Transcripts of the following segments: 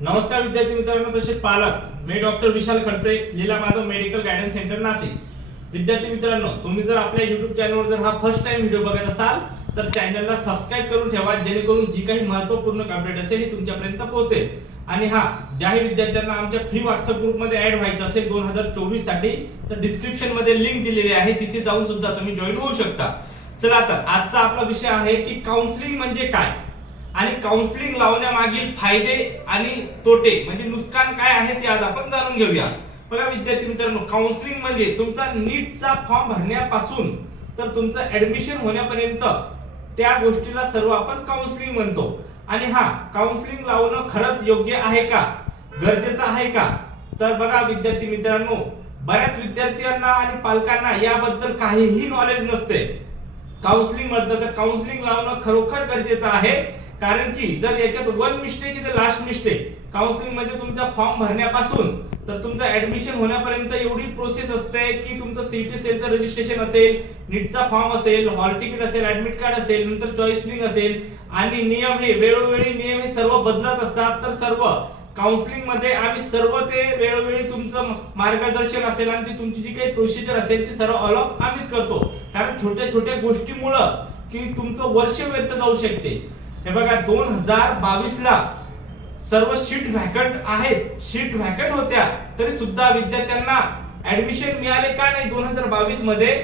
नमस्कार विद्यार्थी मित्रांनो तसेच पालक मी doctor Vishal Khadse Leela Madhav medical guidance centre Nashik. विद्यार्थी मित्रांनो तुम्ही जर आपल्या युट्यूब चॅनलवर जर हा फर्स्ट टाइम व्हिडिओ बघत असाल तर चॅनलला सबस्क्राईब करून ठेवा जेणेकरून जी काही महत्त्वपूर्ण अपडेट असेल ही तुमच्यापर्यंत पोहोचेल. आणि हा ज्याही विद्यार्थ्यांना आमच्या फ्री व्हॉट्सअप ग्रुपमध्ये ऍड व्हायचं असेल दोन हजार चोवीससाठी तर डिस्क्रिप्शनमध्ये लिंक दिलेली आहे तिथे जाऊन सुद्धा तुम्ही जॉईन होऊ शकता. चला तर आजचा आपला विषय आहे की काउन्सिलिंग म्हणजे काय? आणि काउन्सिलिंग लावण्यामागील फायदे आणि तोटे म्हणजे नुकसान काय आहे ते आज आपण जाणून घेऊया. बघा विद्यार्थी मित्रांनो काउन्सिलिंग म्हणजे तुमचा नीटचा फॉर्म भरण्यापासून तर तुमचं ऍडमिशन होण्यापर्यंत त्या गोष्टीला सर्व आपण काउन्सिलिंग म्हणतो. आणि हा काउन्सिलिंग लावणं खरंच योग्य आहे का? गरजेचं आहे का? तर बघा विद्यार्थी मित्रांनो बऱ्याच विद्यार्थ्यांना आणि पालकांना याबद्दल काहीही नॉलेज नसते. काउन्सिलिंग म्हटलं तर काउन्सिलिंग लावणं खरोखर गरजेचं आहे. कारण की जर याच्यात one mistake is last mistake counselling म्हणजे तुमचा फॉर्म भरण्यापासून तर तुमचं ऍडमिशन होण्यापर्यंत एवढी प्रोसेस असते की तुमचं सीटी सेलचं रजिस्ट्रेशन असेल नीटचा फॉर्म असेल हॉल तिकीट असेल ऍडमिट कार्ड असेल नंतर चॉईस लिंग असेल आणि नियम हे वेळोवेळी नियम हे सर्व बदलत असतात. तर सर्व काउन्सिलिंगमध्ये आम्ही सर्व ते वेळोवेळी तुमचं मार्गदर्शन असेल आणि ती तुमची जी काही प्रोसिजर असेल ती सर्व ऑल ऑफ आम्हीच करतो. कारण छोट्या छोट्या गोष्टीमुळं की तुमचं वर्ष व्यर्थ जाऊ शकते. हे बघा दोन हजार बावीस ला सर्व शीट व्हॅकंट आहेत. शीट व्हॅकंट होत्या तरी सुद्धा विद्यार्थ्यांना ऍडमिशन मिळाले का नाही दोन हजार बावीसमध्ये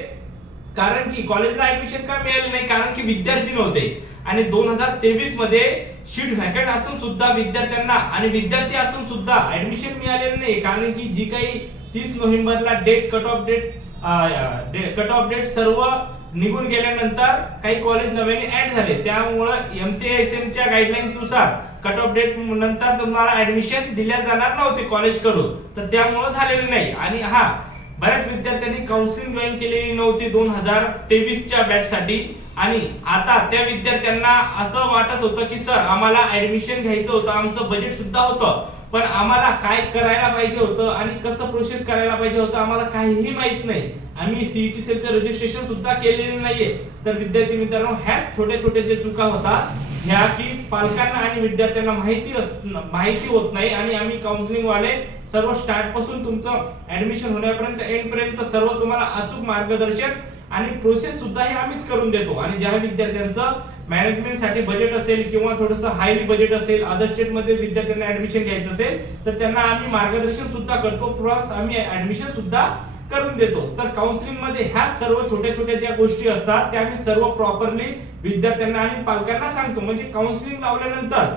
कारण की कॉलेजला ऍडमिशन का मिळाले नाही? कारण की विद्यार्थी नव्हते. आणि दोन हजार तेवीसमध्ये शीट व्हॅकंट असून सुद्धा विद्यार्थ्यांना आणि विद्यार्थी असून सुद्धा ऍडमिशन मिळालेलं नाही. कारण की जी काही तीस नोव्हेंबरला date cut off date cut off date सर्व निघून गेल्यानंतर काही कॉलेज नव्याने ऍड झाले. त्यामुळं एमसीआयएसएम च्या गाईडलाईन्सनुसार कट ऑफ डेट नंतर तुम्हाला ऍडमिशन दिल्या जाणार नव्हते कॉलेजकडून. तर त्यामुळं झालेलं नाही. आणि हा बऱ्याच विद्यार्थ्यांनी काउन्सिलिंग जॉईन केलेली नव्हती दोन हजार तेवीसच्या बॅच साठी. आणि आता त्या विद्यार्थ्यांना असं वाटत होतं की सर आम्हाला ऍडमिशन घ्यायचं होतं. आमचं बजेट सुद्धा होतं. पण आम्हाला काय करायला पाहिजे होतं आणि कसं प्रोसेस करायला पाहिजे होतं आम्हाला काहीही माहीत नाही. आम्ही सीईटी सेलचं रजिस्ट्रेशन सुद्धा केलेलं नाहीये. तर विद्यार्थी मित्रांनो ह्याच छोट्या छोट्या जे चुका होतात ह्या की पालकांना आणि विद्यार्थ्यांना माहिती अस- माहिती होत नाही आणि आम्ही काउन्सिलिंग वाले सर्व स्टार्टपासून तुमचं ऍडमिशन होण्यापर्यंत एंड पर्यंत सर्व तुम्हाला अचूक मार्गदर्शन आणि प्रोसेस सुद्धा हे आम्हीच करून देतो. आणि ज्या विद्यार्थ्यांचं मॅनेजमेंटसाठी बजेट असेल किंवा थोडस हायली बजेट असेल अदर स्टेटमध्ये विद्यार्थ्यांना ऍडमिशन घ्यायचं असेल तर त्यांना आम्ही मार्गदर्शन सुद्धा करतो. प्लस आम्ही ऍडमिशन सुद्धा करून देतो. तर काउन्सिलिंगमध्ये ह्या सर्व छोट्या छोट्या ज्या गोष्टी असतात त्या आम्ही सर्व प्रॉपरली विद्यार्थ्यांना आणि पालकांना सांगतो. म्हणजे काउन्सिलिंग लावल्यानंतर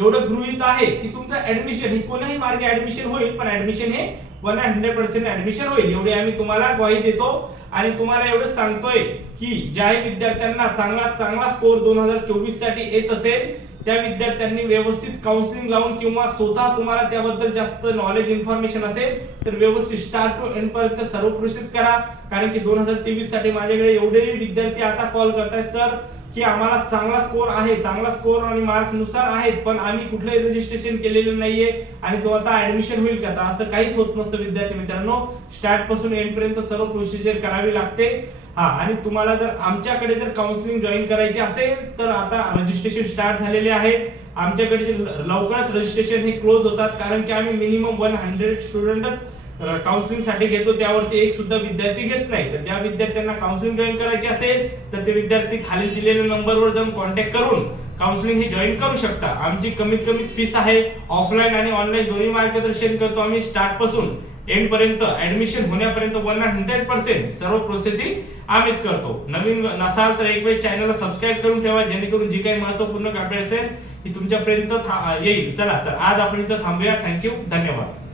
एवढं गृहित आहे की तुमचं ऍडमिशन हे कोणत्याही मार्गे ऍडमिशन होईल पण ऍडमिशन हे वन हंड्रेड पर्सेंट ऍडमिशन होईल. एवढी आम्ही तुम्हाला ग्वाही देतो. आणि तुम्हाला एवढं सांगतोय की ज्याही विद्यार्थ्यांना चांगला चांगला स्कोर दोन हजार चोवीससाठी येत असेल त्या विद्यार्थ्यांनी व्यवस्थित काउन्सिलिंग लावून किंवा स्वतः तुम्हाला त्याबद्दल जास्त नॉलेज इन्फॉर्मेशन असेल तर व्यवस्थित स्टार्ट टू एंड पर्यंत सर्व प्रोसेस करा. कारण की दोन हजार तेवीससाठी माझ्याकडे एवढे विद्यार्थी आता कॉल करतायत सर की आम्हाला चांगला स्कोर आहे चांगला स्कोर आणि मार्क्सनुसार आहेत पण आम्ही कुठलंही रजिस्ट्रेशन केलेलं नाहीये आणि तो आता ऍडमिशन होईल का? आता असं काहीच होत नसतं विद्यार्थी मित्रांनो. स्टार्टपासून एंड पर्यंत सर्व प्रोसिजर करावी लागते. हा आणि तुम्हाला जर आमच्याकडे जर काउन्सिलिंग जॉईन करायची असेल तर आता रजिस्ट्रेशन स्टार्ट झालेले आहे. आमच्याकडे लवकरच रजिस्ट्रेशन हे क्लोज होतात कारण की आम्ही मिनिमम वन हंड्रेड स्टुडंटच काउन्सिलिंगसाठी घेतो त्यावरती एक सुद्धा विद्यार्थी घेत नाही. तर ज्या विद्यार्थ्यांना काउन्सिलिंग जॉईन करायचे असेल तर ते विद्यार्थी खाली दिलेल्या नंबरवर जाऊन कॉन्टॅक्ट करून काउन्सिलिंग हे जॉईन करू शकता. आमची कमीत कमी फीस आहे ऑफलाईन आणि ऑनलाईन दोन्ही मार्गदर्शन करतो आम्ही स्टार्टपासून. एंड पर्यंत ऍडमिशन होण्यापर्यंत वन हंड्रेड पर्सेंट सर्व प्रोसेसिंग आम्हीच करतो. नवीन नसाल तर एक वेळ चॅनलला सबस्क्राईब करून ठेवा जेणेकरून जी काही महत्त्वपूर्ण अपडेट असेल ही तुमच्यापर्यंत येईल. चला चला. आज आपण इथं थांबूया. थँक्यू धन्यवाद.